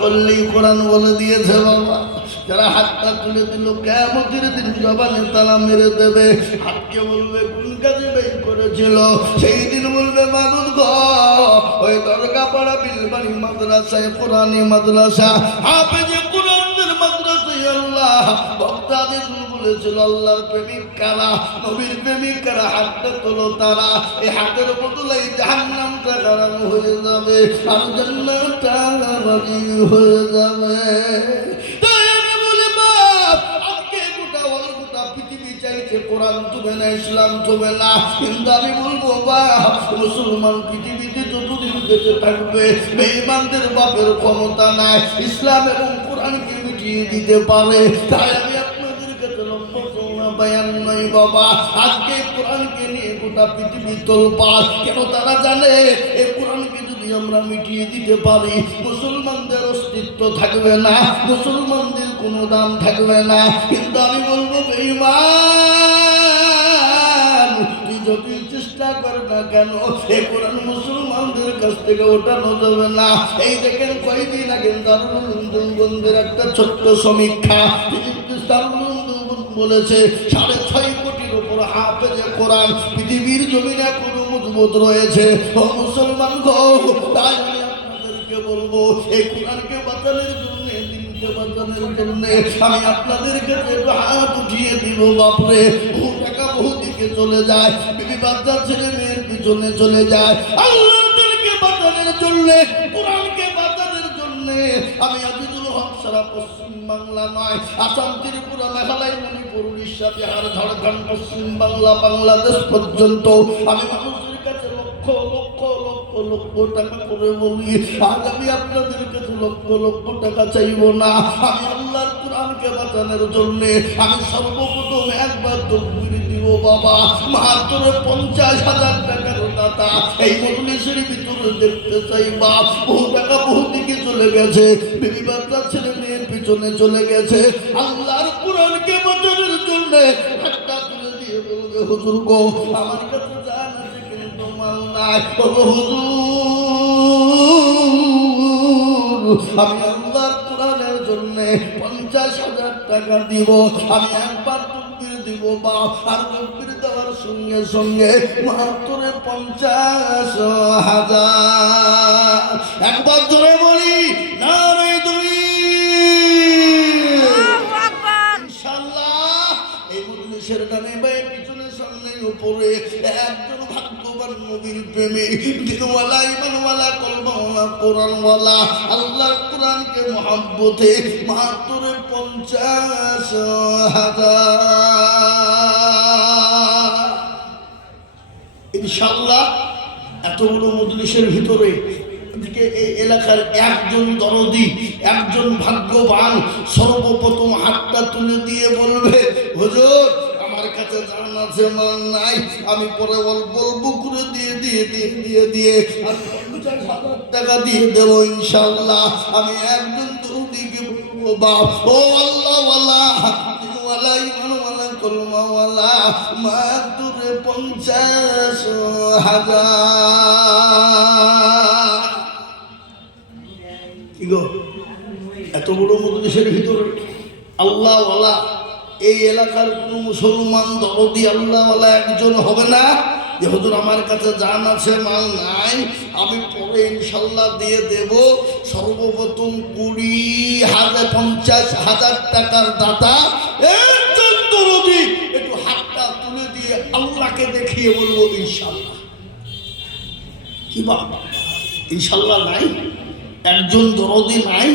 করলেই কোরআন বলে দিয়েছে বাবা, যারা হাতটা তুলে দিল কিয়ামতের দিন জবানে তালা মেরে দেবে। হাতকে বলবে কোন কাজে ব্যয় করেছিল, সেই দিন বলবে মাবুদ গো ওই দরগা পাড়া বিলবাড়ি মাদ্রাসায় কোরআনি মাদ্রাসা হাফেজে কোরআনের মাদ্রাসায় আল্লাহ বক্তাদের বলেছিল আল্লাহর প্রেমিক কারা, নবীর প্রেমিক কারা, হাতটা তোলো তারা। এই হাতের বদলে জাহান্নামটা কারণ হয়ে যাবে আর জান্নাতটা বাকি হয়ে যাবে। তাই আমি বলি বাপ, আজকে গোটা পৃথিবী চাইছে কোরআন চুবে না, ইসলাম চুবে না, কিন্তু আমি বলবো বাপ, মুসলমান পৃথিবীতে যতদিন বেঁচে থাকবে বেঈমানদের বাপের ক্ষমতা নাই ইসলাম এবং কোরআনকে মিটিয়ে দিতে পারে। তাই আমি বয়ান নয় বাবা, আজকে কোরআনকে নিয়ে গোটা পৃথিবী তোলপাড় কেন? তারা জানে এই কোরআনকে যদি আমরা মিটিয়ে দিতে পারি মুসলমানদের অস্তিত্ব থাকবে না, মুসলমানদের কোনো দাম থাকবে না। কিন্তু আমি বলবো বেঈমান, তুই যতই চেষ্টা কর না কেন এই কোরআন মুসলমানদের কাছ থেকে ওঠানো যাবে না। এই দেখেন কয়েকদিন আগে দারুল উলুম একটা ছোট্ট সমীক্ষা বলেছে 6.5 কোটির উপর হাফেজে কোরআন পৃথিবীর জমিনে কোনো মজবুত রয়েছে। ও মুসলমান গো, তাই আমি আপনাদেরকে বলবো এই কোরআনকে বাঁচানোর জন্য, দিনকে বাঁচানোর জন্য আমি আপনাদেরকে হাত উঠিয়ে দিব। বাপরে, বহু টাকা বহু দিকে চলে যায়, বিবি বাচ্চা ছেলে মেয়ের পিছনে চলে যায়। আল্লাহর দিনকে বাঁচানোর জন্য, কোরআনকে বাঁচানোর জন্য আমি আজিজুল হক সারা পশ্চিম বাংলা নয়, আসাম, ত্রিপুরা, মেঘালয়, মণিপুর, উড়িষ্যা, বিহার, ঝাড়খণ্ড, পশ্চিম বাংলা, বাংলাদেশ পর্যন্ত আমি মানুষের কাছে লক্ষ লক্ষ লক্ষ লক্ষ টাকা করে বলি, আজ আমি আপনাদের কাছে লক্ষ লক্ষ টাকা চাইব না। আমি আল্লাহর কোরআনকে বাঁচানোর জন্য আমি সর্বপ্রথম একবার তকবীর দিব বাবা। মাত্র 50,000 টাকার দাতা এই মজলিসের ভিতরে দেখতে চাই বাপ। বহু টাকা বহু দিকে চলে গেছে, বিবি বাচ্চা ছেলে মেয়ের পিছনে চলে গেছে। আল্লাহর কোরআনকে বাঁচানোর জন্য হাতটা তুলে দিয়ে বলবে হুজুর গো আমার কাছে জান আছে কিন্তু মাল নাই। হুজুর আমি আল্লাহর কোরআনের জন্য 50,000 টাকা দিব। আমি একবার তকবীর দিব বাপ, আর তকবীর দেওয়ার সঙ্গে সঙ্গে মাত্র 50,000। একবার ধরে বলি নারে তুমি ইনশাআল্লাহ। এই মজলিসের ডানে বায়ে পিছনে সামনে উপরে একজন ভাগ্যবান নবীর প্রেমিক, দিনওয়ালা, ইমানওয়ালা, কলমাওয়ালা, কোরআনওয়ালা, আল্লাহর কোরআনকে মহব্বতে মাত্র 50,000 ইনশাআল্লাহ। এত বড় মজলিসের ভিতরে এই এলাকার একজন দরদি, একজন ভাগ্যবান সর্বপ্রথম হাতটা তুলে দিয়ে বলবে হুজুর আমার কাছে জান আছে মাল নাই, আমি পরে বলবো করে দিয়ে দিয়ে দিয়ে দিয়ে দিয়ে আর 50,000 টাকা দিয়ে দেবো ইনশাআল্লাহ। আমি একজন দরদিকে বলবো বাপ, ও আল্লাহওয়ালা, দিনওয়ালা, ইমানওয়ালা, কলমাওয়ালা, মাত্র 50,000। কি গো, এত বড় মজলিসের ভিতরে আল্লাহওয়ালা এই এলাকার কোন মুসলমান দরদি আল্লাহওয়ালা একজন হবে না যে হুজুর আমার কাছে জান আছে মাল নাই, আমি পরে ইনশাল্লাহ দিয়ে দেব। সর্বপ্রথম 50,000 টাকার দাতা একজন দরদি একটু হাতটা তুলে দিয়ে আল্লাহকে দেখিয়ে বলবো ইনশাল্লাহ। কি বাবা ইনশাল্লাহ নাই? একজন দরদি নাই?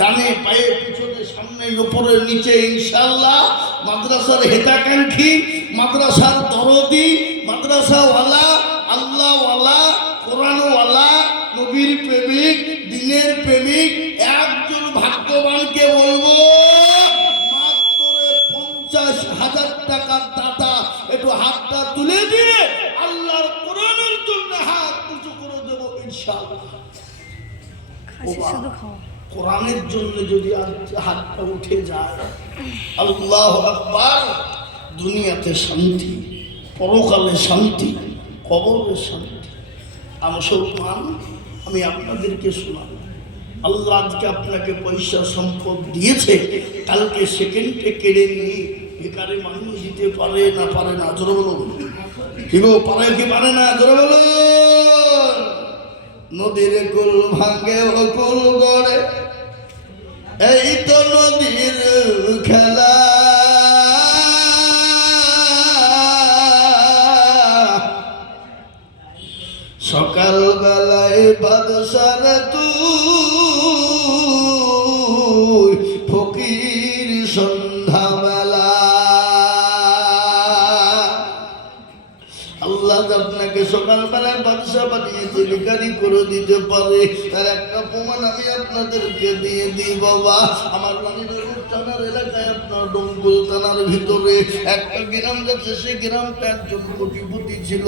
ডানে পায়ে পিছনে সামনে উপরে নিচে ইনশাআল্লাহ। মাদ্রাসার হিতাকাঙ্ক্ষী, মাদ্রাসার দরদি, মাদ্রাসাওয়ালা, আল্লাহওয়ালা, কোরআনওয়ালা, নবীর প্রেমিক, দ্বীনের প্রেমিক একজন ভাগ্যবানকে বলবো মাত্র 50,000 টাকার দাতা একটু হাতটা তুলে দিয়ে আল্লাহর কোরআনের জন্য হাত উঁচু করে দেবো ইনশাআল্লাহ। কোরআনের জন্য যদি হাতটা উঠে যায় আল্লাহু আকবার, দুনিয়াতে শান্তি, পরকালে শান্তি, কবরে শান্তি। মুসলমান আমি আপনাদেরকে শোনাব, আল্লাহ আজকে আপনাকে পয়সা সম্পদ দিয়েছে, কালকে সেকেন্ডে কেড়ে নিয়ে বেকারে মানুষ দিতে পারে না পারে না? জোরে বলুন। কি গো, পারে কি পারে না? জোরে বলুন। নদীর কুল ভাঙে ও কুল গড়ে, এই তো নদীর খেলা। সকাল বেলায় বাদশার তুই, ফকির সন্ধ্যা বেলা। আল্লাহ আপনাকে সকাল বেলায় বাদশাহ বানিয়েছে, ভিখারি করে দিতে পারে। তার একটা প্রমাণ আমি আপনাদেরকে দিয়ে দিই বাবা। আমার রানীর থানার এলাকায়, আপনার ডোমগুল থানার ভিতরে একটা গ্রাম যাচ্ছে, সেই গ্রামটা একজন কোটিপতি ছিল।